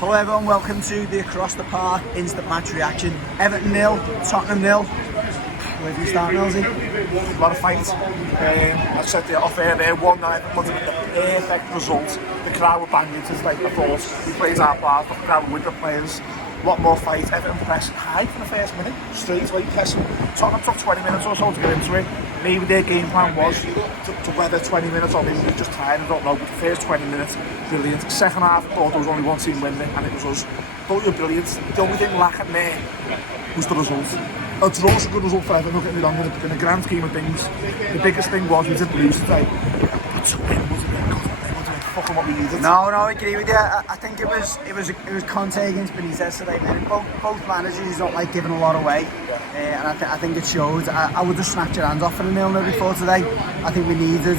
Hello everyone, welcome to the Across the Park instant match reaction. Everton 0, Tottenham 0. Where do you start, Millsy? A lot of fight. I said the off air there, 1-9, but the perfect result. The crowd were banging to like the force. We played our part, but the crowd were with the players. A lot more fight. Everton pressed high for the first minute, straight away pressing. Tottenham took 20 minutes or so to get into it. Maybe their game plan was to weather 20 minutes, or maybe they were just tired, I don't know. But the first 20 minutes, brilliant. Second half, I thought there was only one team winning, and it was us. Thought we were brilliant. The only thing lacking there was the result. A draw's a good result for Everton, don't get me wrong, in the grand scheme of things. The biggest thing was we didn't lose today. But to win wasn't fucking what we needed. No, I agree with you. I think it was Conte against Benitez today. Both managers don't like giving a lot away, and I think it showed. I would have snatched your hands off for the 0-0 before today. I think we needed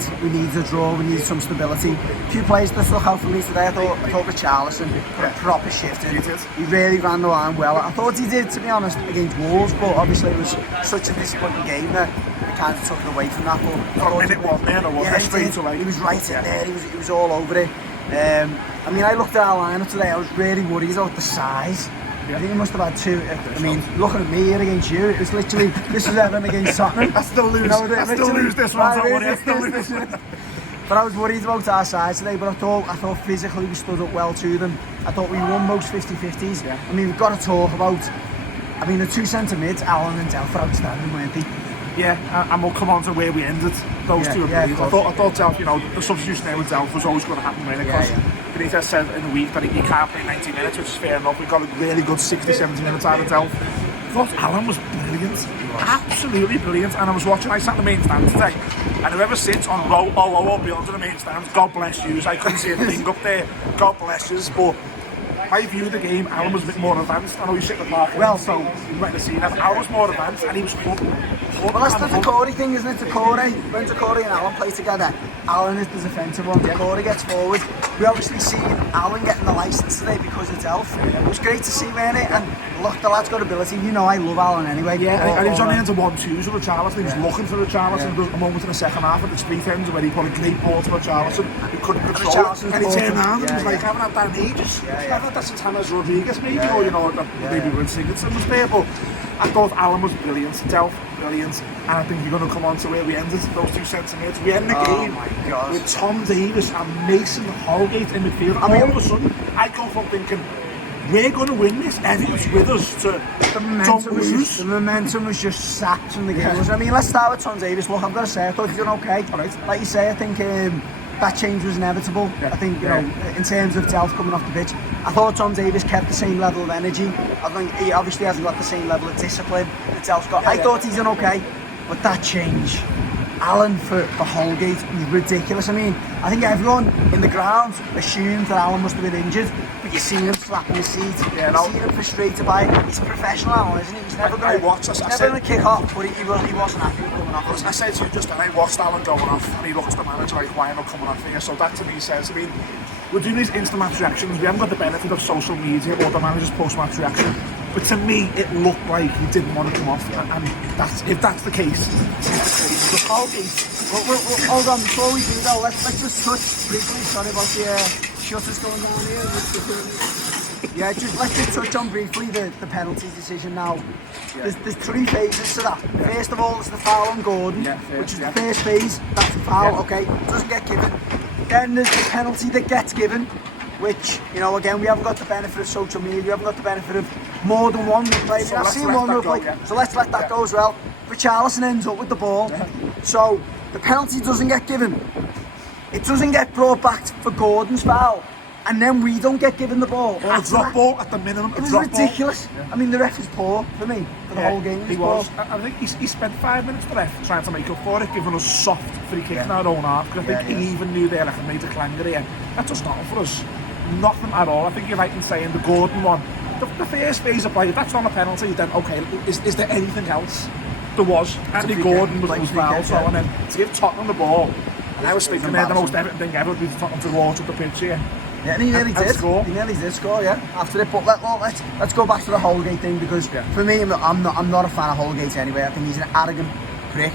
a draw. We needed some stability. A few players that stuck out for me today. I thought Richarlison put a proper shift in. He really ran the line well. I thought he did, to be honest, against Wolves, but obviously it was such a disappointing game that we kind of took it away from that. But for a minute one there, he was right in there. He was all over it. I mean, I looked at our lineup today. I was really worried about the size. I think he must have had two. I mean, looking at me here against you, it was literally this is Everton against Tottenham. I still lose. I still lose this one. I still lose. But I was worried about our side today. But I thought physically we stood up well to them. I thought we won most 50-50s. Yeah. I mean, we've got to talk about. I mean, the two centre mids, Allen and Delph, were outstanding, weren't they? Yeah, and we'll come on to where we ended. Those two are brilliant. I thought Delph, you know, the substitution there with Delph was always going to happen, really, because Benitez said in the week that he can't play 90 minutes, which is fair enough. We got a really good 60-70 minutes out of Delph. I thought Allen was brilliant, absolutely brilliant. And I sat in the main stand today, and whoever sits on row 00 or beyond the main stand, God bless you. I couldn't see a thing up there. God bless you. But my view of the game, Allen was a bit more advanced. I know you sit in the park, so you might have seen that. Allen was more advanced, and he was good. Well, that's the Decore thing, isn't it? When Decore and Allen play together, Allen is the defensive one, Decore gets forward. We obviously seen Allen getting the licence today because of Delph. It was great to see, weren't it? And look, the lad's got ability. You know I love Allen anyway. Yeah, and he was on the end of 1-2s with Richarlison. He was looking for Richarlison. There was a moment in the second half at the street ends where he put a great ball to Richarlison. He couldn't control it. And he turned around and was like, I haven't had that in ages. I haven't had that since James Rodriguez, maybe, or you know, maybe when Sigurdsson was there. But I thought Allen was brilliant, Delph brilliant, and I think you're going to come on to where we ended, those two centre mids. We end the game with Tom Davies and Mason Holgate in midfield. And all of a sudden, I go from thinking, we're going to win this, Everton's with us, to don't lose. The momentum was just sacked from the game. I mean, let's start with Tom Davies. Look, I've got to say, I thought he did okay. Right. Like you say, I think that change was inevitable. I think, you know, in terms of Delph coming off the pitch, I thought Tom Davies kept the same level of energy. I think he obviously hasn't got the same level of discipline that Delph's got. I thought he's done okay, but that change, Allen for Holgate, was ridiculous. I mean, I think everyone in the ground assumed that Allen must have been injured, but you've seen him slapping his seat, you've seen him frustrated by it. He's a professional, Allen, isn't he? He's never going to kick off, but he wasn't happy with coming off. I said to you just then, I watched Allen going off, and he looks at the manager like, why am I coming off here? So that to me says, I mean, we're doing these instant match reactions, we haven't got the benefit of social media or the manager's post-match reaction, but to me it looked like he didn't want to come off, and if that's the case, the Holgate. Well, hold on, before we do that, let's just touch briefly, sorry about the shutters going down here. Let's just touch on briefly the penalty decision now. There's three phases to that. First of all, it's the foul on Gordon, which is the first phase, that's a foul, okay, doesn't get given. Then there's the penalty that gets given, which, you know, again, we haven't got the benefit of social media, we haven't got the benefit of more than one replay. So I've seen one replay, so let's let that go as well. Richarlison ends up with the ball, so the penalty doesn't get given. It doesn't get brought back for Gordon's foul, and then we don't get given the ball. Or a drop ball at the minimum. It was ridiculous. I mean, the ref is poor for me, for the whole game. He was. I think he spent 5 minutes, the ref, trying to make up for it, giving us soft free kicks in our own half, because I think he even knew there, like a major clanger here. That does nothing for us. Nothing at all. I think you're right in saying the Gordon one, the first phase of play, if that's not a penalty, then okay, is there anything else? There was. Anthony Gordon was fouled, so, and then to give Tottenham the ball, and I was thinking there, the most Everton thing ever would be Tottenham to launch up the pitch here. Yeah, and he nearly did. He nearly did score, after it. But let's go back to the Holgate thing, because for me, I'm not a fan of Holgate anyway. I think he's an arrogant prick.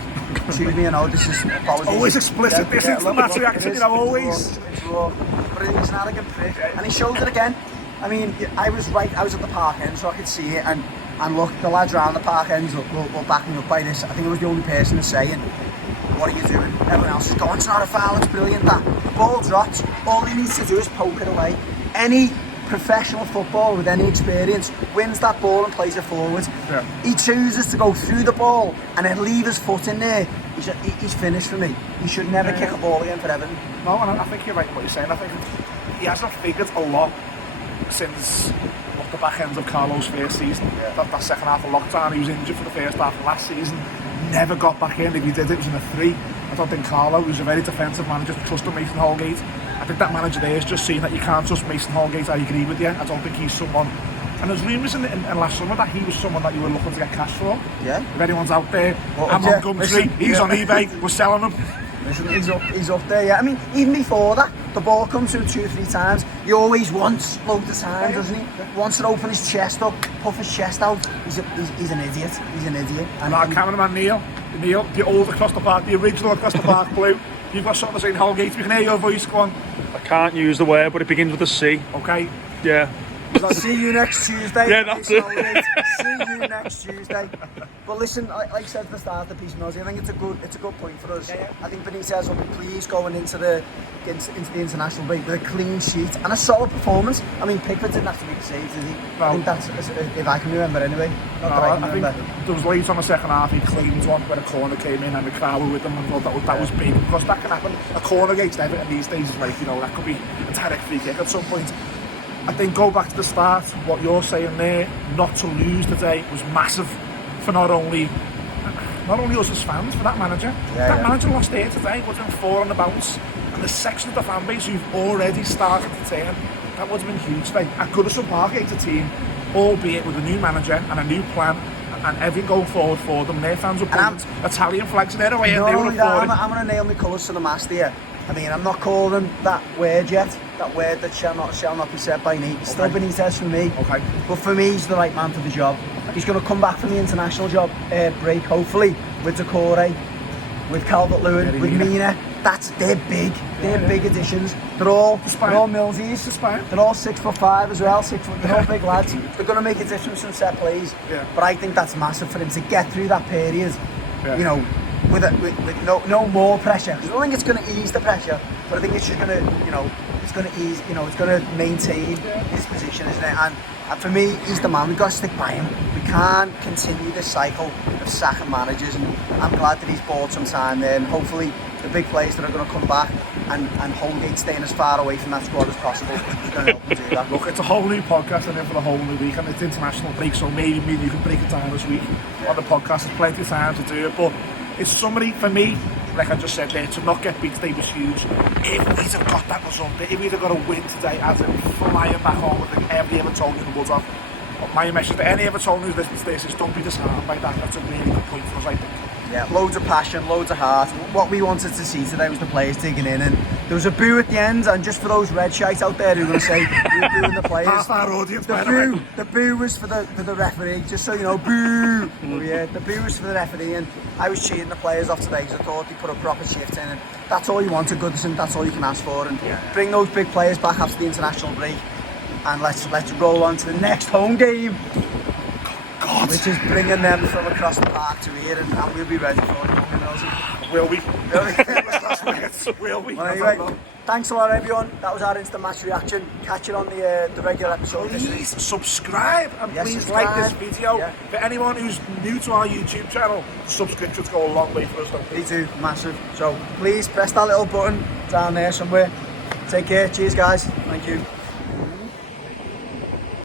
Excuse me, I know this is always explicit. This is the match reaction, you know, always. But he's an arrogant prick, and he showed it again. I mean, I was at the park end, so I could see it, and look, the lads around the park ends will back me up by this. I think I was the only person saying, what are you doing? Everyone else is going, it's not a foul, it's brilliant that. The ball drops, all he needs to do is poke it away. Any professional footballer with any experience wins that ball and plays it forward. Yeah. He chooses to go through the ball and then leave his foot in there. He's finished for me. He should never kick a ball again for Everton. No, and I think you're right what you're saying. I think he hasn't figured a lot since the back end of Carlo's first season. That second half of lockdown, he was injured for the first half of last season. Never got back in. If he did, it was in a 3. I don't think Carlo, who's a very defensive manager, trusted Mason Holgate. I think that manager there has just seen that you can't trust Mason Holgate. I agree with you. I don't think he's someone. And there's rumours in last summer that he was someone that you were looking to get cash for. Yeah. If anyone's out there, I'm on Gumtree, he's on eBay, we're selling him. Listen, he's up there, yeah. I mean, even before that, the ball comes through 2 or 3 times. He always wants loads of time, doesn't he? Wants to open his chest up, puff his chest out. He's an idiot. He's an idiot. And our cameraman Neil, the old across the park, the original across the park blue. You've got something to say in Holgate. We can hear your voice. Go on. I can't use the word, but it begins with a C. Okay. Yeah. See you next Tuesday. Yeah, that's it. See you next Tuesday. But listen, like I said at the start of the piece, Mosey, I think it's a good point for us. Yeah. I think Benitez will be pleased going into the international break with a clean sheet and a solid performance. I mean, Pickford didn't have to make saves, did he? No. I think that's, if I can remember anyway. Not that I can remember. There was late on the second half, he cleaned one where a corner came in and the crowd were with them, and I thought that was big, because that can happen. A corner against Everton these days is like, that could be a direct free kick at some point. I think go back to the start, what you're saying there, not to lose today was massive for not only us as fans, for that manager. Manager lost here today, would have been 4 on the bounce, and the section of the fan base who've already started to turn, that would have been huge today. At Goodison Park, it's a team, albeit with a new manager and a new plan, and everything going forward for them. Their fans were putting Italian flags in their way, and they were applauding. I'm going to nail my colours to the mast here. I mean, I'm not calling that word yet. That word that shall not be said by me. It's still Benitez for me. Okay. But for me, he's the right man for the job. He's going to come back from the international job break, hopefully, with Decore, with Calvert-Lewin, with Mina. They're big. They're big additions. They're all Millsies. They're all 6'5" as well. They're all big lads. They're going to make a difference in set plays. Yeah. But I think that's massive for him to get through that period. Yeah. With no more pressure. Because I don't think it's going to ease the pressure, but I think it's just going to, it's going to ease, it's going to maintain his position, isn't it? And for me, he's the man. We've got to stick by him. We can't continue this cycle of sacking managers. And I'm glad that he's bought some time there. And hopefully, the big players that are going to come back and Holgate staying as far away from that squad as possible is going to help them do that. Look, it's a whole new podcast and then for the whole new week, and it's international break, so maybe you can break it down this week on the podcast. There's plenty of time to do it, but it's somebody, for me, like I just said there, to not get beat today was huge. If we'd have got that result, if we'd have got a win today, as in flying back home with every Evertonian would have. But my message to any Evertonian who's listening to this is don't be disheartened by that. That's a really good point for us, I think. Yeah, loads of passion, loads of heart. What we wanted to see today was the players digging in, and there was a boo at the end. And just for those red shites out there who are going to say we were booing the players, half our audience, the boo was for the referee. Just so you know, boo. Oh, yeah, the boo was for the referee, and I was cheering the players off today because I thought they put a proper shift in, and that's all you want at Goodison. That's all you can ask for, and bring those big players back after the international break, and let's roll on to the next home game. God. Which is bringing them from across the park to here, and we'll be ready for it. Will we? Will we? Well, anyway, thanks a lot, everyone. That was our instant match reaction. Catch it on the regular episode. Please subscribe and please subscribe. like this video. Yeah. For anyone who's new to our YouTube channel, subscriptions go a long way for us. They do, massive. So please press that little button down there somewhere. Take care. Cheers, guys. Thank you.